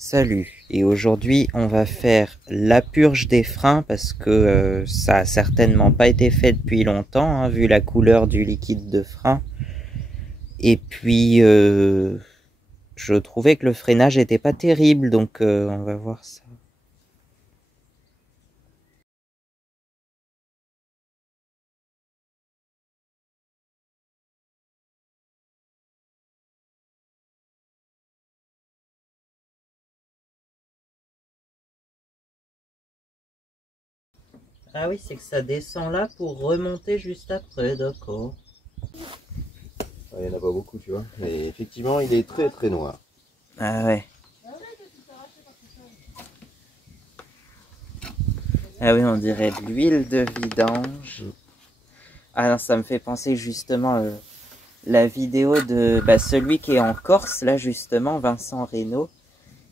Salut, et aujourd'hui on va faire la purge des freins parce que ça a certainement pas été fait depuis longtemps, hein, vu la couleur du liquide de frein. Et puis je trouvais que le freinage était pas terrible, donc on va voir ça. Ah oui, c'est que ça descend là pour remonter juste après, d'accord. Il n'y en a pas beaucoup, tu vois. Mais effectivement, il est très très noir. Ah ouais. Ah oui, on dirait de l'huile de vidange. Ah non, ça me fait penser justement la vidéo de celui qui est en Corse, là justement, Vincent Reynaud.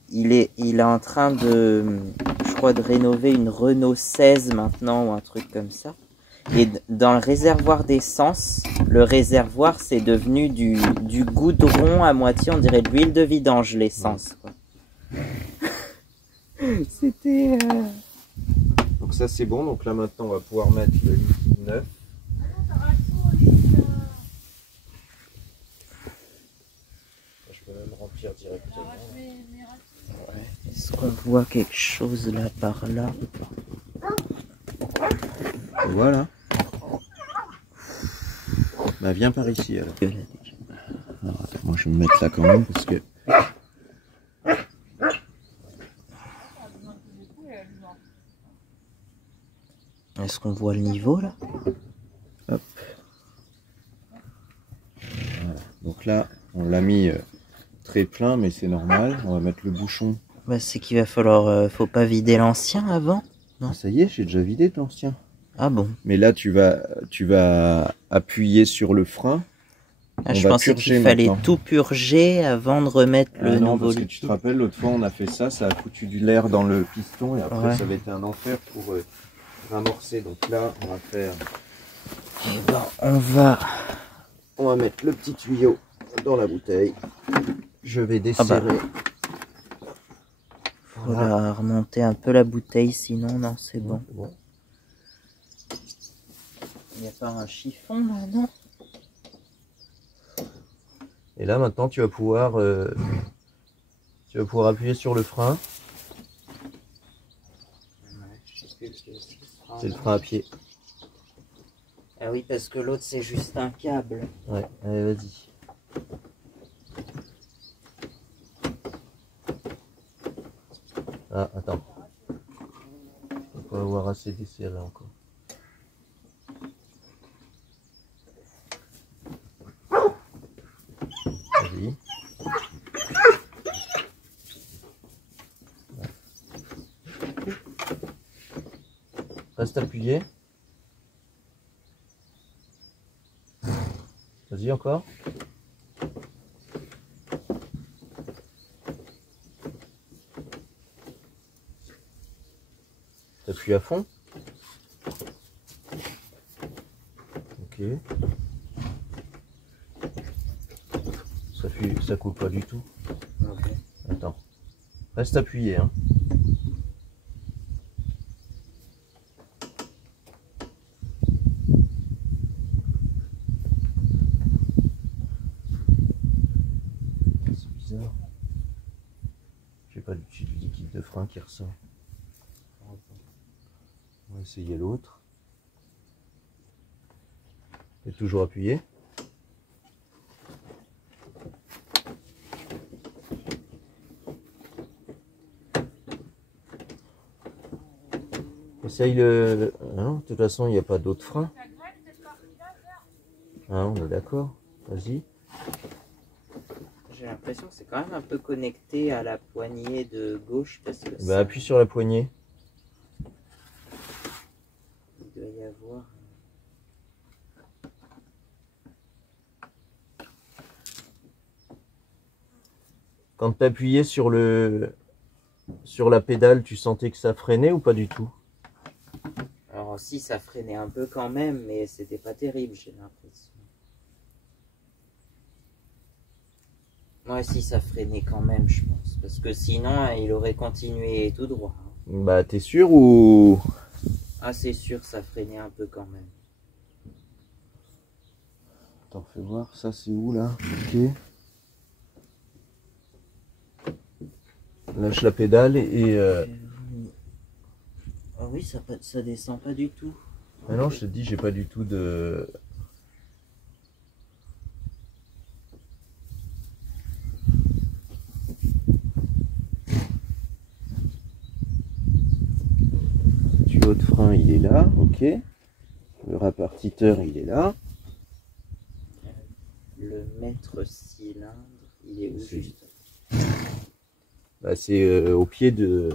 Il est en train de, je crois, de rénover une Renault 16 maintenant ou un truc comme ça. Et dans le réservoir d'essence, le réservoir c'est devenu du goudron à moitié, on dirait de l'huile de vidange l'essence. C'était... Donc ça c'est bon. Donc là maintenant on va pouvoir mettre le liquide neuf. Je peux même remplir directement. Ouais. Est-ce qu'on voit quelque chose là par là? Voilà. Bah viens par ici alors. Alors attends, moi je vais me mettre là quand même parce que... Est-ce qu'on voit le niveau là? Hop. Voilà. Donc là on l'a mis très plein mais c'est normal. On va mettre le bouchon. Bah c'est qu'il va falloir... faut pas vider l'ancien avant? Non. Ah, ça y est, j'ai déjà vidé l'ancien. Ah bon? Mais là tu vas appuyer sur le frein. Ah, je pensais qu'il fallait tout purger avant de remettre le non, nouveau parce que tu te rappelles, l'autre fois on a fait ça, ça a foutu de l'air dans le piston et après ouais. ça avait été un enfer pour ramorcer. Donc là on va faire... Et ben on va mettre le petit tuyau dans la bouteille. Je vais desserrer. Voilà, remonter un peu la bouteille, sinon non c'est bon. Il n'y a pas un chiffon là, non? Et là maintenant tu vas pouvoir appuyer sur le frein. C'est le frein à pied. Ah oui, parce que l'autre c'est juste un câble. Ouais, allez vas-y. Ah attends. On peut avoir assez desserré encore. Vas-y. Reste appuyé. Vas-y encore. T'appuies à fond. Ok. Ça coule pas du tout. Okay. Attends. Reste appuyé, hein. C'est bizarre. J'ai pas du liquide de frein qui ressort. On va essayer l'autre. Et toujours appuyé. Essaye le... Non, de toute façon, il n'y a pas d'autre frein. Ah, on est d'accord. Vas-y. J'ai l'impression que c'est quand même un peu connecté à la poignée de gauche parce que bah, appuie sur la poignée. Il doit y avoir... Quand tu appuyais sur la pédale, tu sentais que ça freinait ou pas du tout? Alors si, ça freinait un peu quand même, mais c'était pas terrible, j'ai l'impression. Ouais, si ça freinait quand même, je pense. Parce que sinon, il aurait continué tout droit. Bah, t'es sûr ou... Ah, c'est sûr, ça freinait un peu quand même. Attends, fais voir, ça c'est où là? Ok. Lâche la pédale et... Ah oui, ça descend pas du tout. Ah non, je te dis, j'ai pas du tout de... Tuyau de frein, il est là, ok. Le répartiteur, il est là. Le mètre cylindre, il est où juste? Bah, c'est au pied de...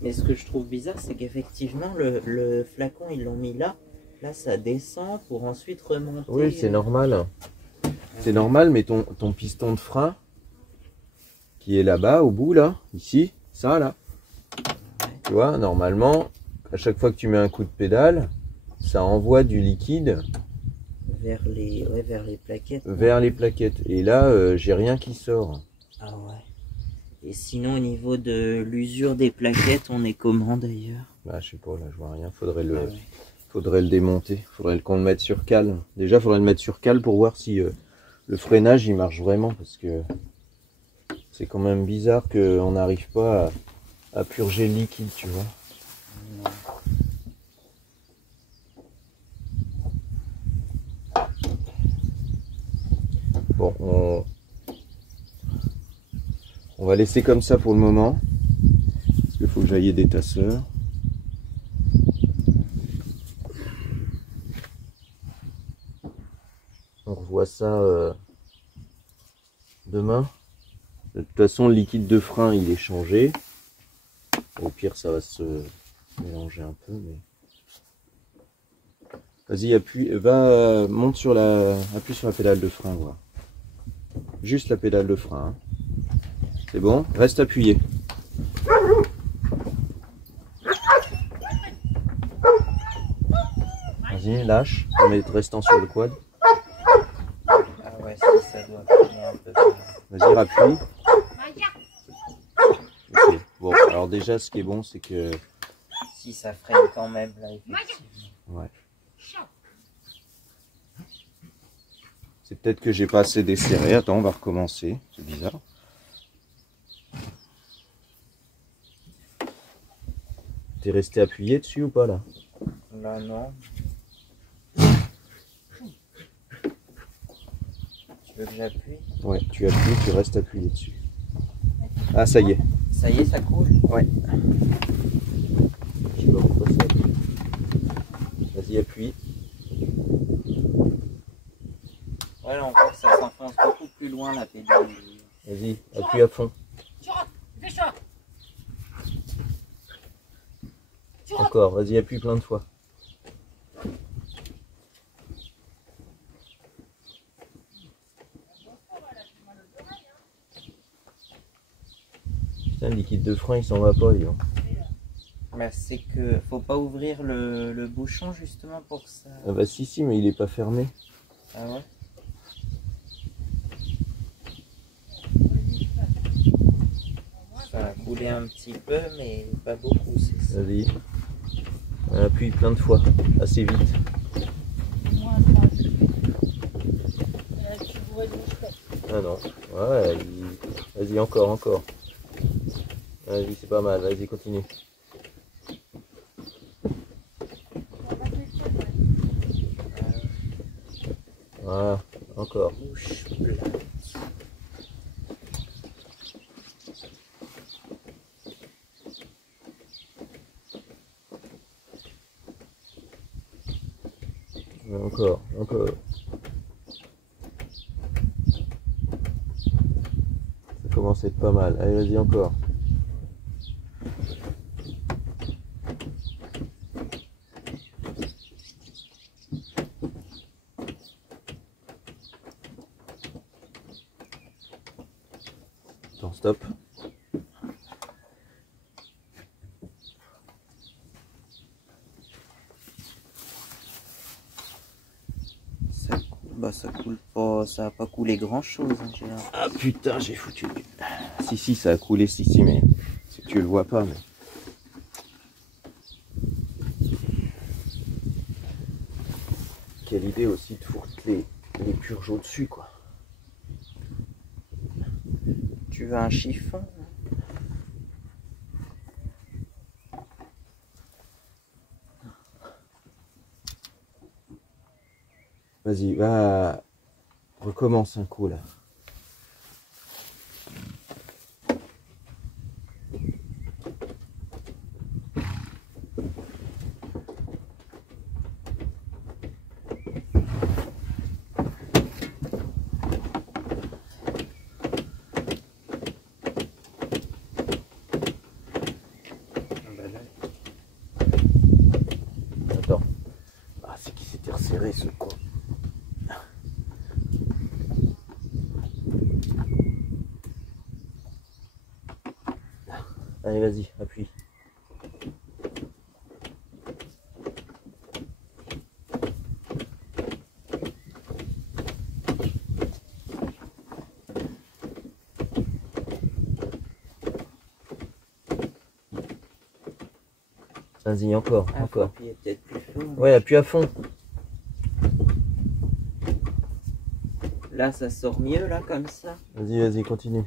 Mais ce que je trouve bizarre, c'est qu'effectivement, le flacon, ils l'ont mis là. Là, ça descend pour ensuite remonter. Oui, c'est normal. C'est normal, mais ton piston de frein, qui est là-bas, au bout, là, ici, ça, là. Tu vois, normalement, à chaque fois que tu mets un coup de pédale, ça envoie du liquide vers les plaquettes. Vers les plaquettes. Et là, j'ai rien qui sort. Ah ouais. Et sinon, au niveau de l'usure des plaquettes, on est comment d'ailleurs? Bah, je sais pas, là, je vois rien. Faudrait le démonter. Faudrait qu'on le mette sur cale. Déjà, faudrait le mettre sur cale pour voir si le freinage, il marche vraiment. Parce que c'est quand même bizarre qu'on n'arrive pas à purger le liquide, tu vois. Bon, on va laisser comme ça pour le moment. Parce qu'il faut que j'aille des tasseurs. On revoit ça demain. De toute façon, le liquide de frein, il est changé. Au pire, ça va se mélanger un peu. Mais... Vas-y, appuie, monte sur appuie sur la pédale de frein, voir. Juste la pédale de frein. Hein. C'est bon, reste appuyé. Vas-y, lâche, en restant sur le quad. Ah ouais, si ça doit freiner un peu. Vas-y, rappuie. Ok, bon, alors déjà, ce qui est bon, c'est que... Si ça freine quand même, là, effectivement. Ouais. C'est peut-être que j'ai pas assez desserré. Attends, on va recommencer. C'est bizarre. T'es resté appuyé dessus ou pas là? Là, non. Tu veux que j'appuie? Ouais, tu appuies, tu restes appuyé dessus. Ah, ça y est. Ça y est, ça coule? Ouais. Je sais pas pourquoi ça appuie. Vas-y, appuie. Ouais, là, on voit que ça s'enfonce beaucoup plus loin, la pédale. Vas-y, appuie à fond. Encore, vas-y, appuie plein de fois. Putain, le liquide de frein, il s'en va pas, dis. Bah, c'est que faut pas ouvrir le bouchon justement pour ça. Ah bah si, mais il est pas fermé. Ah ouais? Ça a coulé un petit peu, mais pas beaucoup, c'est ça. Vas-y. Appuie plein de fois, assez vite. Ah non. Ouais, vas-y, encore. Vas-y, c'est pas mal, vas-y, continue. Voilà, encore. Bouche plate. Encore. Ça commence à être pas mal. Allez, vas-y, encore. Attends, stop. ça a pas coulé grand chose. Hein, ah putain, j'ai foutu. Si, ça a coulé, si, mais c'est que tu le vois pas. Mais... Quelle idée aussi de foutre les purges au-dessus, quoi. Tu veux un chiffon? Vas-y, va. Recommence un coup, là. Attends. Ah, c'est qu'il s'était resserré, ce con. Allez, vas-y, appuie. Vas-y, encore. Appuyer peut-être plus fort. Ouais, appuie à fond. Là, ça sort mieux, là, comme ça. Vas-y, continue.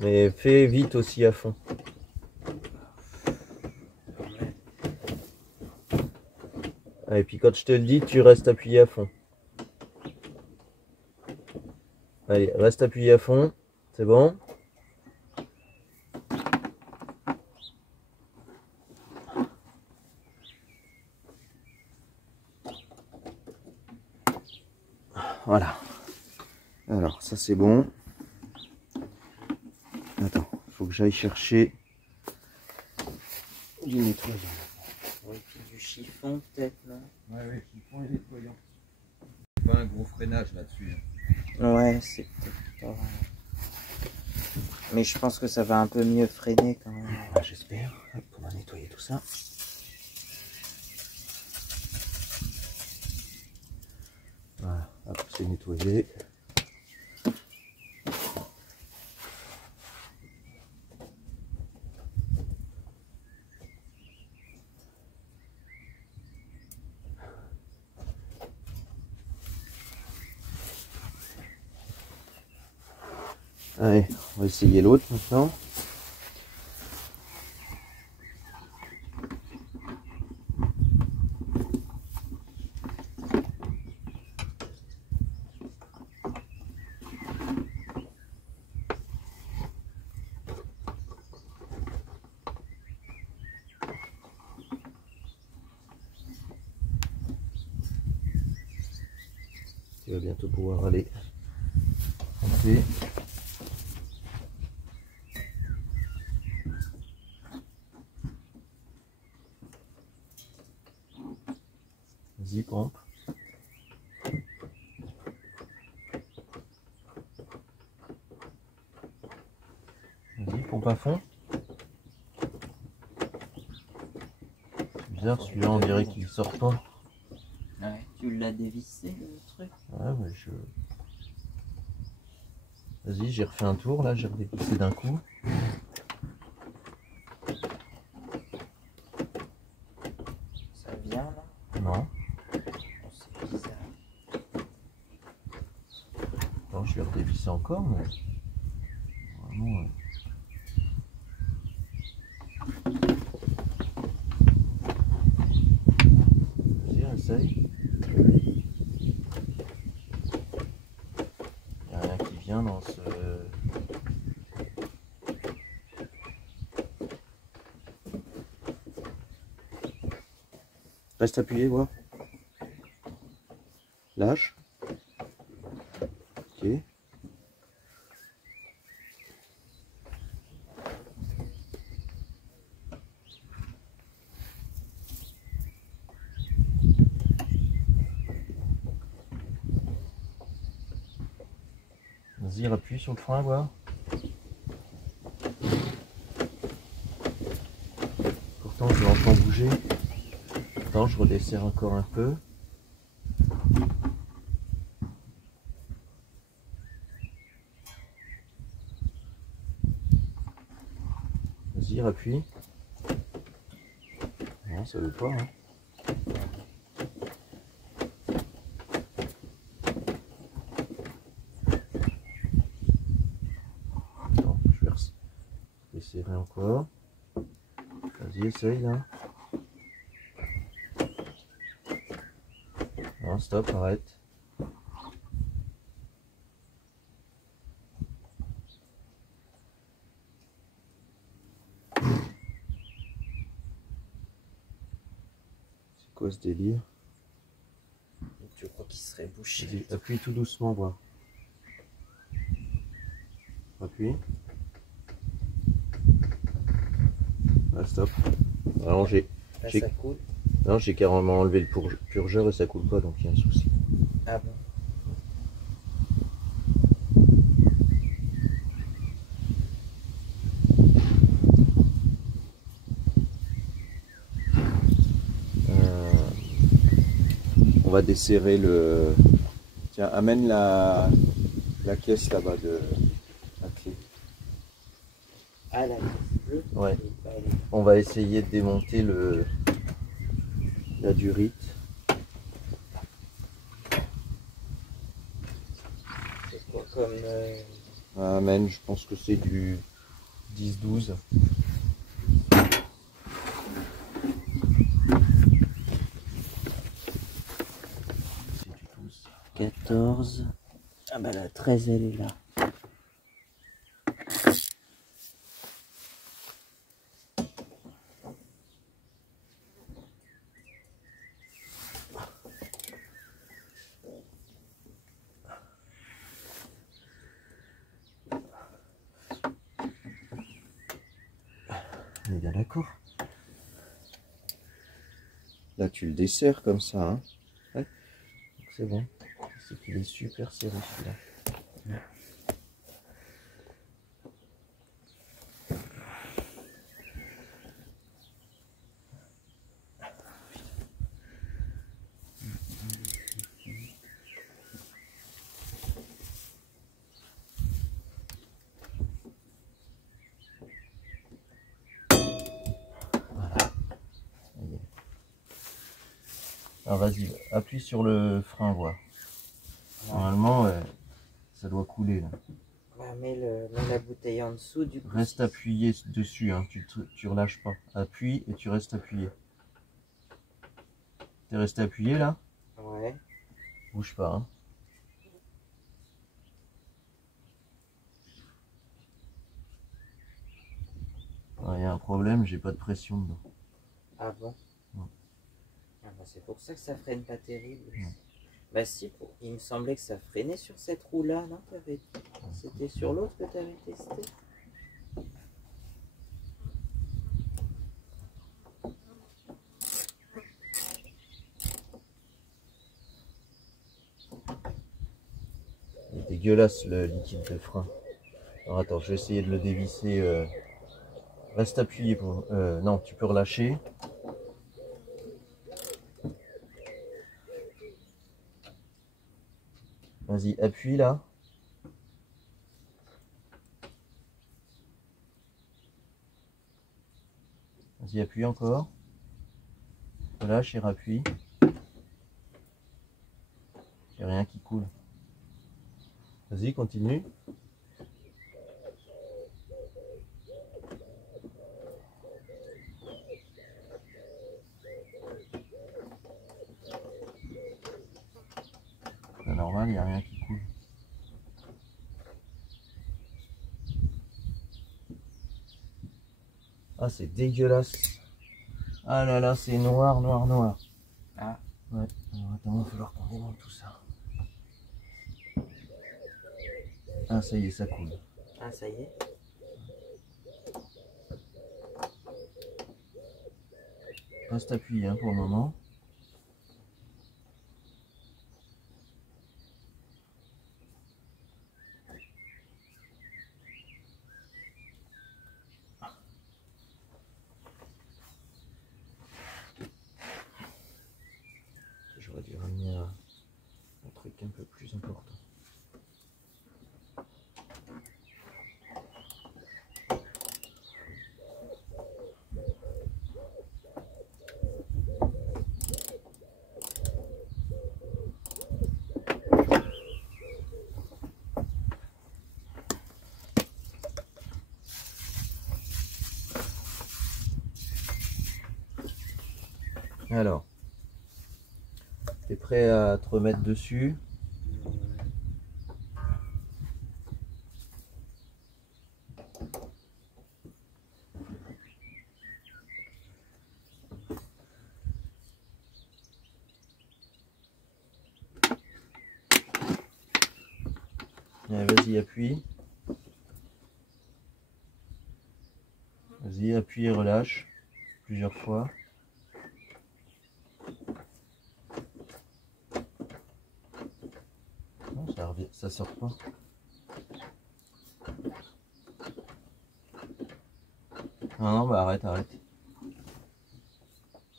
Mais fais vite aussi à fond. Et puis quand je te le dis, tu restes appuyé à fond. Allez, reste appuyé à fond. C'est bon? Voilà. Alors, ça c'est bon. Attends, il faut que j'aille chercher du nettoyant. Oui, puis du chiffon, peut-être, non? Ouais, chiffon et nettoyant. Pas un gros freinage là-dessus. Ouais, c'est peut-être pas... Mais je pense que ça va un peu mieux freiner quand même. Ah, j'espère. Hop, on va nettoyer tout ça. Voilà, hop, c'est nettoyé. Allez, on va essayer l'autre maintenant. Tu vas bientôt pouvoir aller monter. Vas-y, pompe. Vas-y, pompe à fond. C'est bizarre, celui-là, on dirait qu'il sort pas. Ouais, tu l'as dévissé, le truc? Ouais, mais je... Vas-y, j'ai refait un tour, là, j'ai redépoussé d'un coup. Ça vient, là? Non. Oh, c'est bizarre. Non, je vais redévisser encore, mais... Vraiment, ouais. Vas-y, essaye. Il n'y a rien qui vient dans ce... Reste appuyé, voir. Lâche. Ok. Vas-y, appuie sur le frein, voir. Pourtant, je l'entends bouger. Attends, je redesserre encore un peu. Vas-y, appuie. Non, ça veut pas. Hein. Attends, je vais serrer encore. Vas-y, essaye là. Non, stop, arrête. C'est quoi ce délire? Tu crois qu'il serait bouché? Vas-y, appuie tout doucement, voir. Appuie. Ah, stop. Alors Là, ça coule. Non, j'ai carrément enlevé le purgeur et ça coule pas, donc il y a un souci. Ah bon? On va desserrer le... Tiens, amène la caisse là-bas de la clé. Ah, la caisse bleue? Ouais. On va essayer de démonter la durite. C'est quoi comme... Amène, je pense que c'est du 10-12. 14. Ah bah la 13 elle est là. On est bien d'accord. Là tu le desserres comme ça. Hein. Ouais. C'est bon. C'est qu'il est super serré celui-là. Ouais. Alors vas-y, appuie sur le frein, voir. Normalement, ça doit couler là. Ouais, mets la bouteille en dessous du coup. Reste appuyé dessus, hein. Tu relâches pas. Appuie et tu restes appuyé. T'es resté appuyé là? Ouais. Bouge pas. Hein. Il y a un problème, j'ai pas de pression dedans. Ah bon? Ouais. Ah bah c'est pour ça que ça freine pas terrible. Ouais. Bah si, il me semblait que ça freinait sur cette roue là, non? C'était sur l'autre que tu avais testé? Il est dégueulasse le liquide de frein. Alors attends, je vais essayer de le dévisser. Reste appuyé pour... non, tu peux relâcher. Vas-y, appuie là. Vas-y, appuie encore. Relâche et rappuie. Il n'y a rien qui coule. Vas-y, continue. C'est normal, il n'y a rien qui coule. Ah, c'est dégueulasse. Ah là là, c'est noir, noir, noir. Ah. Ouais, alors attends, il va falloir qu'on démonte tout ça. Ah, ça y est, ça coule. Ah, ça y est. Reste appuyé hein, pour le moment. J'aurais dû ramener un truc un peu plus important. Alors, t'es prêt à te remettre dessus? Vas-y, appuie. Vas-y, appuie et relâche plusieurs fois. Non, ça sort pas. Ah non, bah arrête.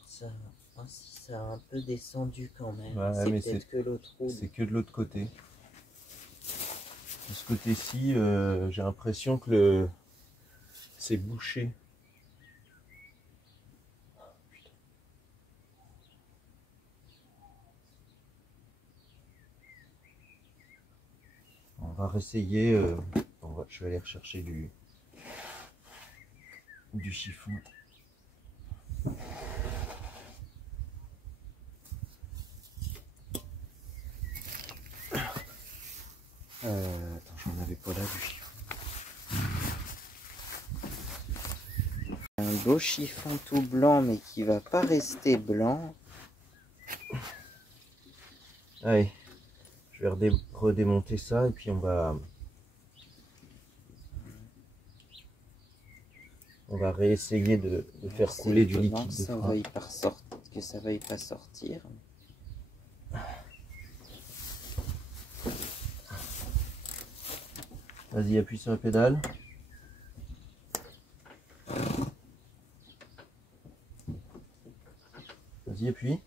Ça, oh, si, ça a un peu descendu quand même. Ouais, c'est mais peut-être que l'autre roue. C'est que de l'autre côté. De ce côté-ci, j'ai l'impression que c'est bouché. On va réessayer. Je vais aller rechercher du chiffon. Attends, j'en avais pas là du chiffon. Un beau chiffon tout blanc mais qui va pas rester blanc. Allez, je vais redémonter ça et puis on va réessayer de faire couler du liquide de ça frein. veuille pas que ça veuille pas sortir. Vas-y, appuie sur la pédale. Vas-y, appuie.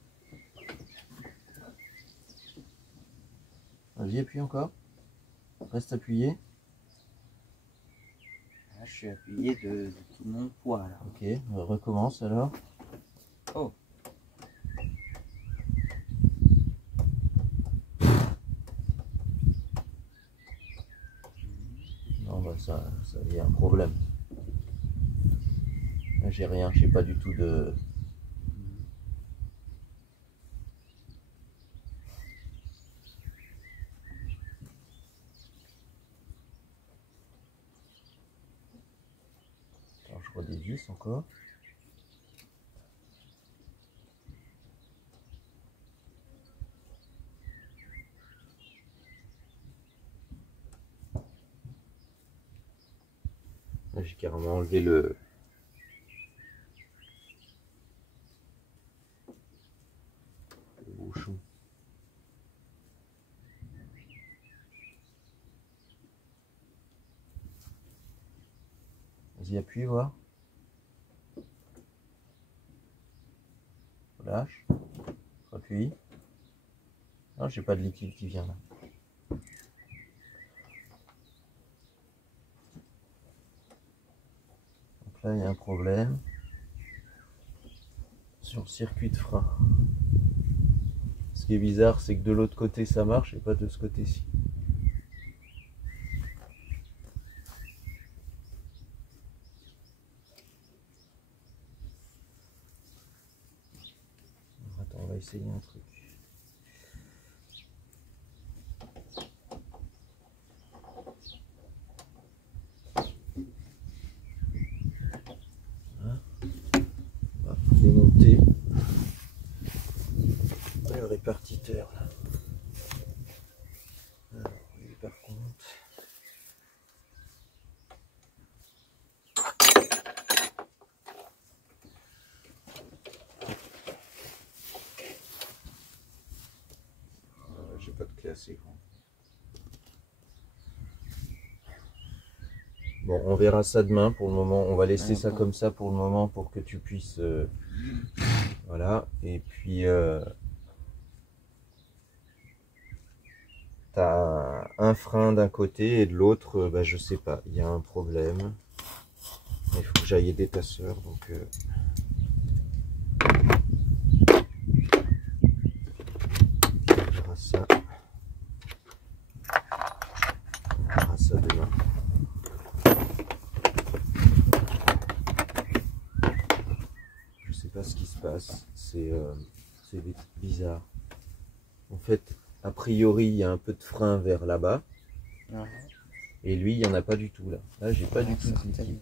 Vas-y, appuie encore. Reste appuyé. Là, je suis appuyé de tout mon poids là. Ok, recommence alors. Oh. Non, bah ça y a un problème. Là, j'ai rien, j'ai pas du tout de... Alors, je redévisse encore. Là, j'ai carrément enlevé le bouchon. Vas-y, appuie, voir. Relâche. Appuie. Non, j'ai pas de liquide qui vient là. Donc là, il y a un problème sur le circuit de frein. Ce qui est bizarre, c'est que de l'autre côté ça marche et pas de ce côté-ci. Attends, on va essayer un truc. Voilà. On va démonter le répartiteur là. Alors, lui, par contre, j'ai pas de clé assez grande. Bon, on verra ça demain. Pour le moment, on va laisser ça comme ça pour le moment pour que tu puisses voilà. Et puis t'as un frein d'un côté et de l'autre, bah, je sais pas, il y a un problème. Il faut que j'aille aider ta soeur, donc on verra ça. On verra ça demain. Je sais pas ce qui se passe. c'est bizarre. En fait, a priori, il y a un peu de frein vers là-bas. Ouais. Et lui, il n'y en a pas du tout là. Là, j'ai pas du tout de liquide.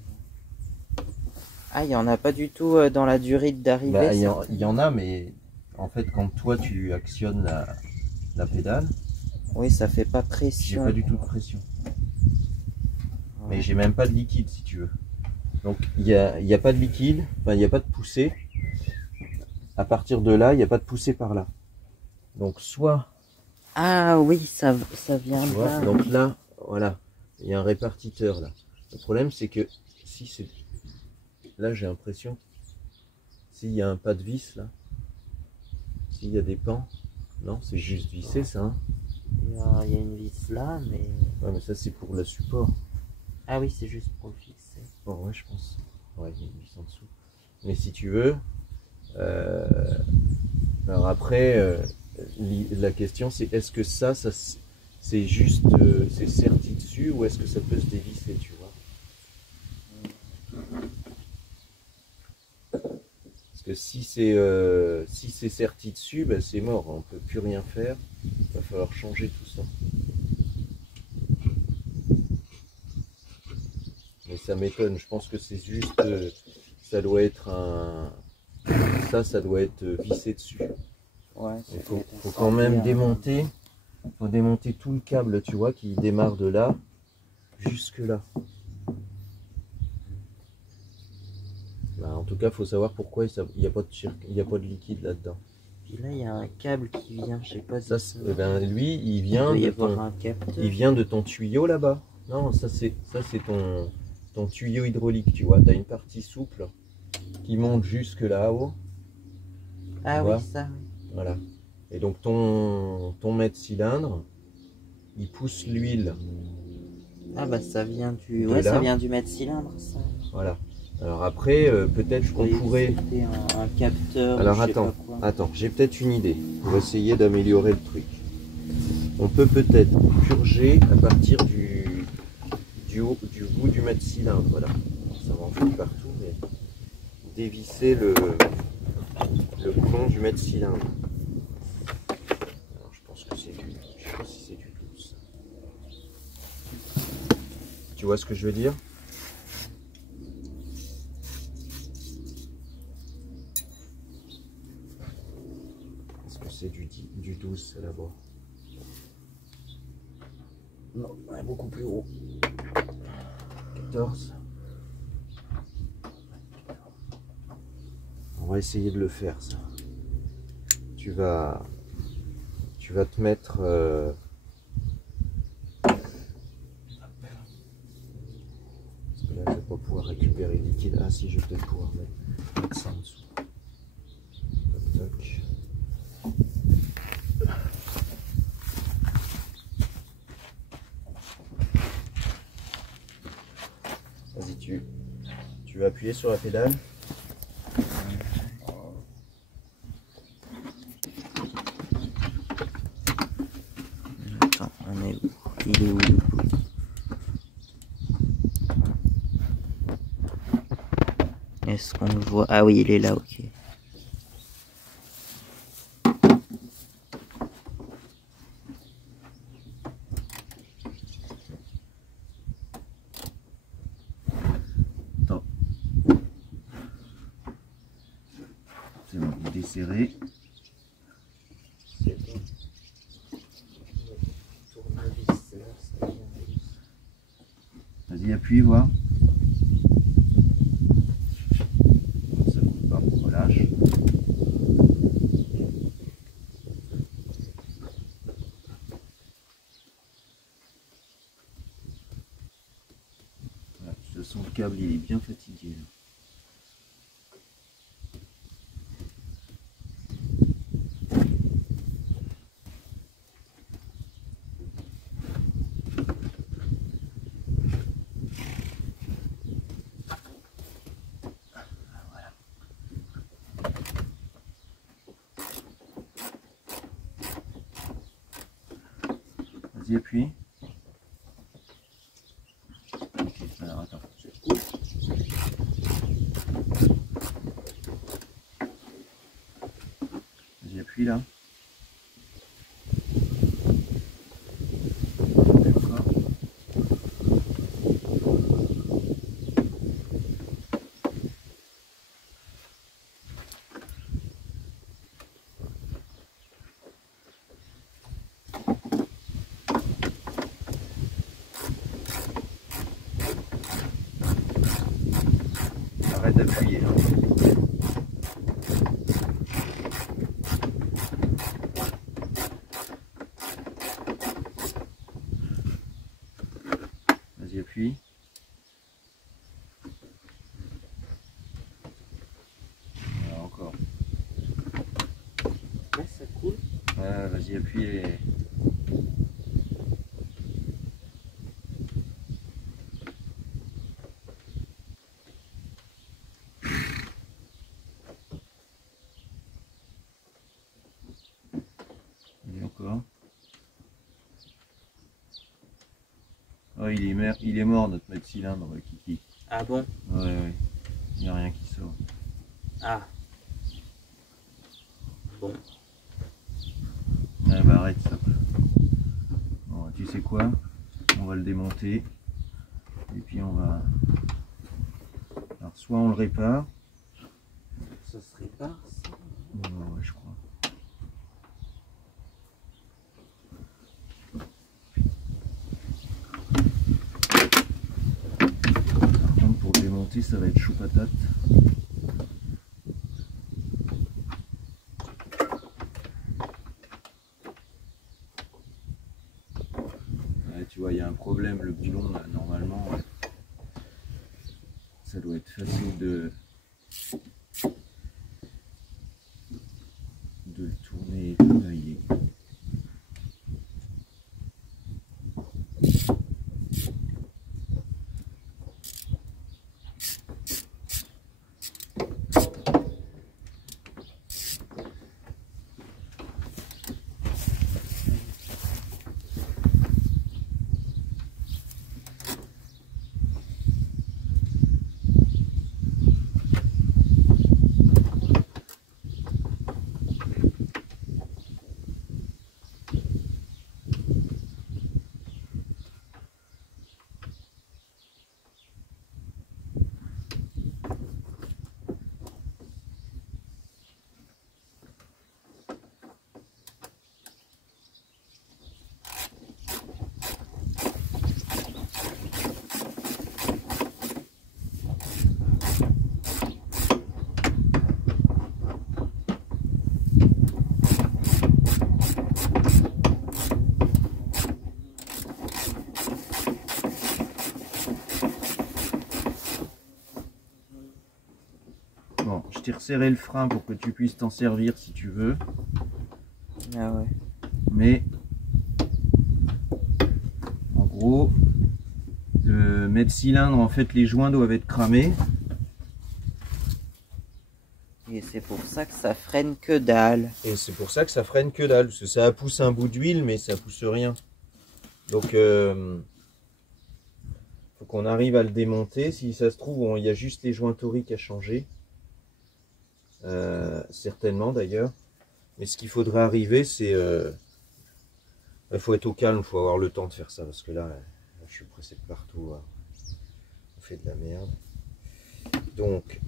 Ah, il n'y en a pas du tout dans la durite d'arrivée. Bah, il y en a, mais en fait, quand toi tu actionnes la pédale, oui, ça fait pas j'ai pression. pas du tout de pression. Ouais. Mais j'ai même pas de liquide si tu veux. Donc il y a pas de liquide, enfin il n'y a pas de poussée. À partir de là, il n'y a pas de poussée par là. Donc soit. Ah oui, ça vient Tu de vois, là. donc là, voilà, il y a un répartiteur là. Le problème c'est que si c'est. Là j'ai l'impression. S'il y a un pas de vis là. S'il y a des pans. Non, c'est juste vissé ça. Hein. Il y a une vis là, mais. Ouais, mais ça c'est pour le support. Ah oui, c'est juste pour le fixer. Bon, ouais, je pense. Ouais, il y a une vis en dessous. Mais si tu veux. Alors après, la question c'est est-ce que ça c'est juste c'est serti dessus ou est-ce que ça peut se dévisser, tu vois? Parce que si c'est serti dessus, ben c'est mort, on peut plus rien faire. Il va falloir changer tout ça. Mais ça m'étonne, je pense que c'est juste ça doit être un ça doit être vissé dessus. Ouais, Il faut quand même démonter. Faut démonter tout le câble, tu vois, qui démarre de là jusque là. Bah, en tout cas, il faut savoir pourquoi il n'y a pas de liquide là-dedans. Puis là, il y a un câble qui vient, je sais pas. Ça, lui, il vient de ton tuyau là-bas. Non, ça c'est ton tuyau hydraulique, tu vois. Tu as une partie souple qui monte jusque là-haut. Ah oui, ça. Voilà. Et donc ton mètre cylindre, il pousse l'huile. Ah bah ça vient du. Ouais, ça vient du mètre cylindre, ça. Voilà. Alors après, peut-être qu'on pourrait. Un capteur. Alors attends, j'ai peut-être une idée pour essayer d'améliorer le truc. On peut peut-être purger à partir du bout du mètre cylindre. Voilà. Ça va en faire partout, mais dévisser le boulon du mètre cylindre. Alors, je pense que c'est du. Je sais pas si c'est du 12. Tu vois ce que je veux dire? Est-ce que c'est du 12 là-bas? Non, ouais, beaucoup plus haut. 14. On va essayer de le faire ça. Tu vas te mettre parce que là je vais pas pouvoir récupérer le liquide. Ah si, je vais peut-être pouvoir mettre ça en dessous. Toc, toc. Vas-y, tu vas appuyer sur la pédale. Attends, on est où? Il est où? Est-ce qu'on le voit? Ah oui, il est là, ok. Attends. C'est bon, desserré. C'est bon. Vas-y, appuie, voir. Ça coupe pas, on relâche. Voilà, de toute façon, le câble il est bien fatigué. Là. Vas-y, appuie. Ok, alors attends. appuies là. D'accord. Arrête d'appuyer. Vas-y, appuie. Voilà, encore. Ouais, ça coule. Vas-y, appuie. Et encore. Oh, il est mort notre mètre cylindre, Kiki. Ah bon? Ouais. Il n'y a rien qui sort. Ah. Bon. Ouais, bah arrête ça. Bon, tu sais quoi? On va le démonter. Et puis on va... Alors soit on le répare. Ça se répare, ça? Ouais, je crois. Par contre pour le démonter ça va être chou patate. Ouais, tu vois il y a un problème, le boulon là, normalement ça doit être facile de le tourner et tout. Là, il est... Bon, je t'ai resserré le frein pour que tu puisses t'en servir si tu veux. Ah ouais. Mais en gros, le mètre cylindre, en fait, les joints doivent être cramés. Et c'est pour ça que ça freine que dalle. Et c'est pour ça que ça freine que dalle, parce que ça pousse un bout d'huile, mais ça pousse rien. Donc, faut qu'on arrive à le démonter. Si ça se trouve, il y a juste les joints toriques à changer. Certainement d'ailleurs. Mais ce qu'il faudrait arriver, c'est... il faut être au calme, il faut avoir le temps de faire ça, parce que là, je suis pressé de partout. Hein. On fait de la merde. Donc,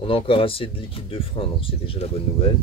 on a encore assez de liquide de frein, donc c'est déjà la bonne nouvelle.